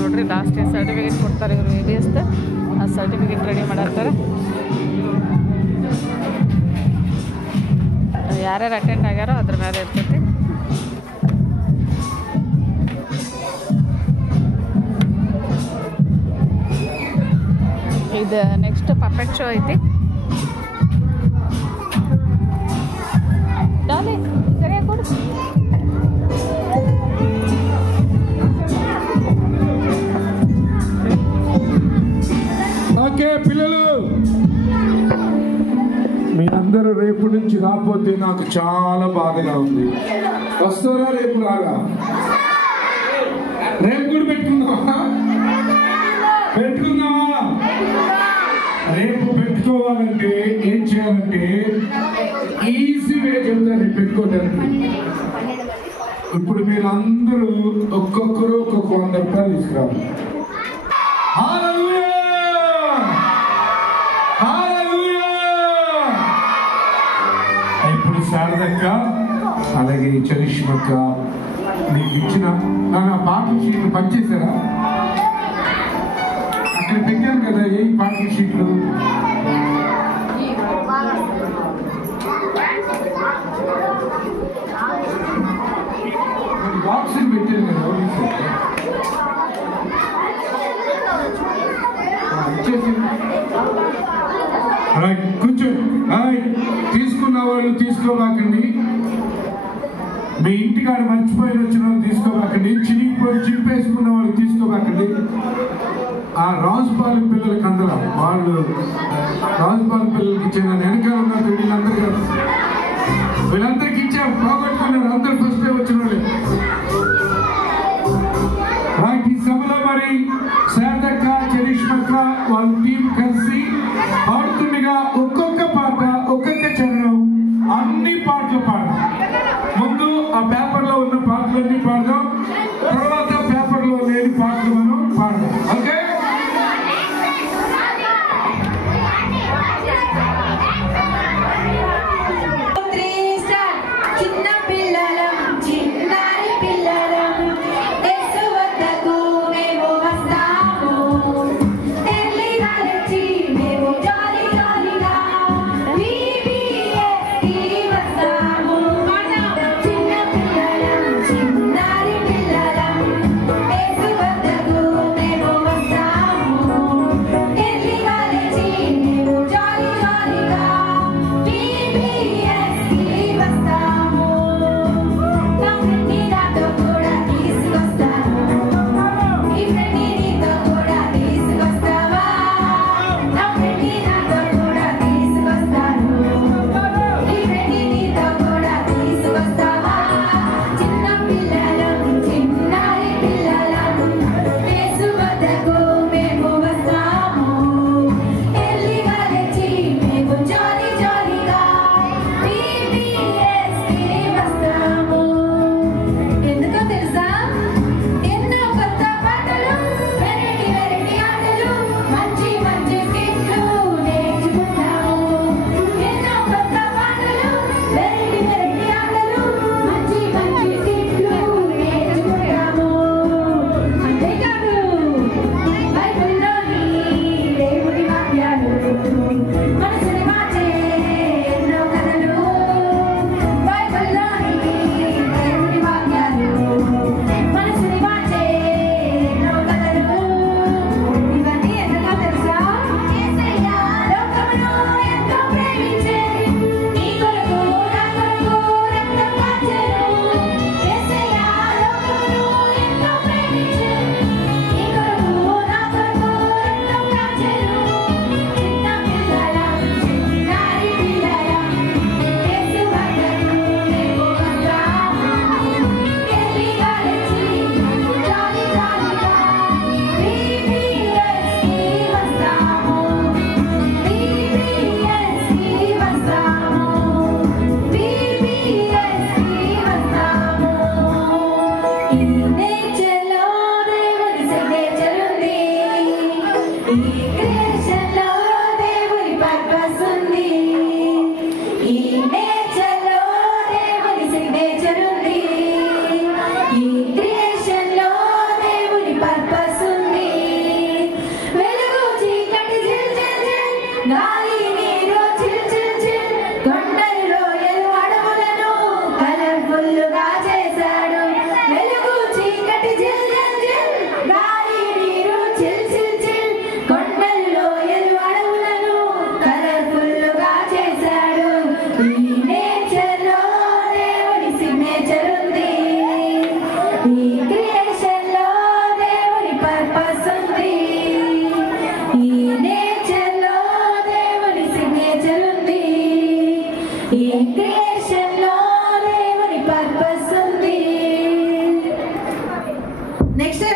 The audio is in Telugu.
ನೋಡ್ರಿ. ಲಾಸ್ಟ್ ಸರ್ಟಿಫಿಕೇಟ್ ಕೊಡ್ತಾರೆ ಇವರು ABS ಆ ಸರ್ಟಿಫಿಕೇಟ್ ರೆಡಿ ಮಾಡಾಕ್ತಾರೆ. ಯಾರ್ಯಾರು ಅಟೆಂಡ್ ಆಗ್ಯಾರೋ ಅದ್ರ ಮೇಲೆ ಇರ್ತೈತಿ. ಇದು ನೆಕ್ಸ್ಟ್ ಪಪೆಟ್ ಶೋ ಐತಿ. ಡಾಲಿ ಸರಿಯಾಗಿ ಕೊಡು. ఓకే పిల్లలు, మీరందరూ రేపు నుంచి రాకపోతే నాకు చాలా బాధగా ఉంది. వస్తారా? రేపు రాగా? రేపు కూడా పెట్టుకుందామా? రేపు పెట్టుకోవాలంటే ఏం చేయాలంటే ఈజీ వే చెప్తాను రేపు పెట్టుకోవడానికి. ఇప్పుడు మీరు అందరూ ఒక్కొక్కరు ఒక్కొక్క 100 రూపాయలు తీసుకురావాలి. ఇప్పుడు శారదక్క అలాగే చరిష్మక్క మీకు ఇచ్చిన నా పాటల షీట్లు పనిచేశారా? అక్కడ పెట్టాను కదా ఏ పాటల షీట్లు. బాక్సులు పెట్టాను కదా కొంచెం తీసుకున్న వాళ్ళు తీసుకోబాకండి. మీ ఇంటికాడ మర్చిపోయి వచ్చిన వాళ్ళు తీసుకోబాకండి. చినిగిపోయి చింపేసుకున్న వాళ్ళు తీసుకోబాకండి. ఆ రాజుపాలెం పిల్లలకి అందరం వాళ్ళు రాజుపాలెం పిల్లలకి ఇచ్చిన వెనకాల ఉన్నట్టు వీళ్ళందరికీ ఇచ్చాం. పోగొట్టుకున్నారు అందరూ ఫస్ట్ వచ్చిన వాళ్ళు. ఈ సభలో మరి శారదక్క చరిష్మక్క వాళ్ళు